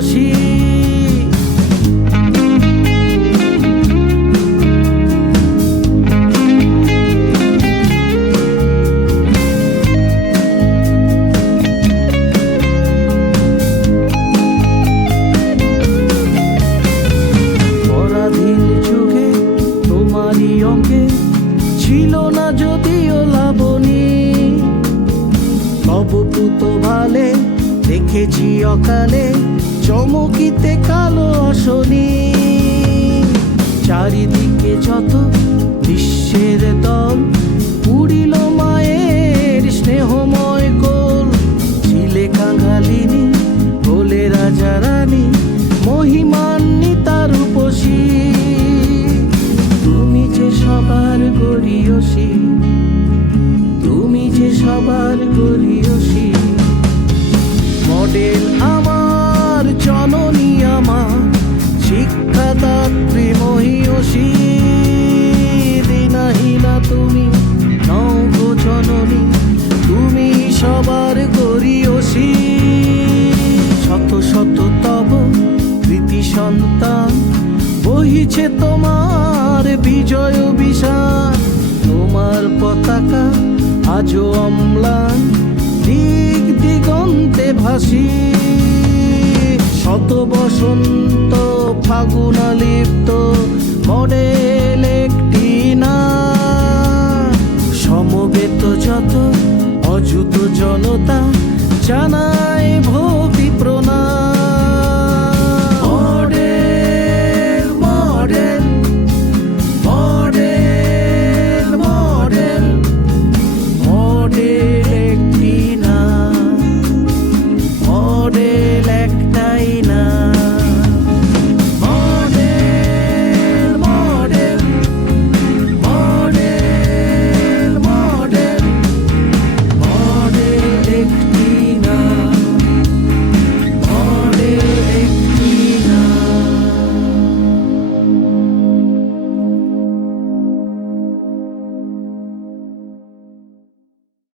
মহিয়সী। পরাধীন যুগে তোমারই অঙ্গে ছিল না যদিও লাবণী, তব পুত ভালে দেখেছি অকালে চমকিতে কালো আসনি। চারিদিকে যত বিশ্বের দল উড়িল মায়ের স্নেহময় কোল। ছিলে কাঙালিনী বলে রাজা রানী মহিমান্বিতা রূপসী। তুমি যে সবার গরিয়সী, তুমি যে সবার গরিয়সী। মডেল আমার জননী আমার শিক্ষাদাত্রী মহিয়সী। দিনাহীনা তুমি নও গো জননী, তুমি সবার গরিয়সী। শত শত তব কৃতি সন্তান বহিছে তোমার বিজয় বিশান। তোমার পতাকা আজও অম্লান দিক দিগন্তে ভাসি। শত বসন্ত ফাগুনা লিপ্ত মডেল একটি না। সমবেত যত অযুত জনতা জানা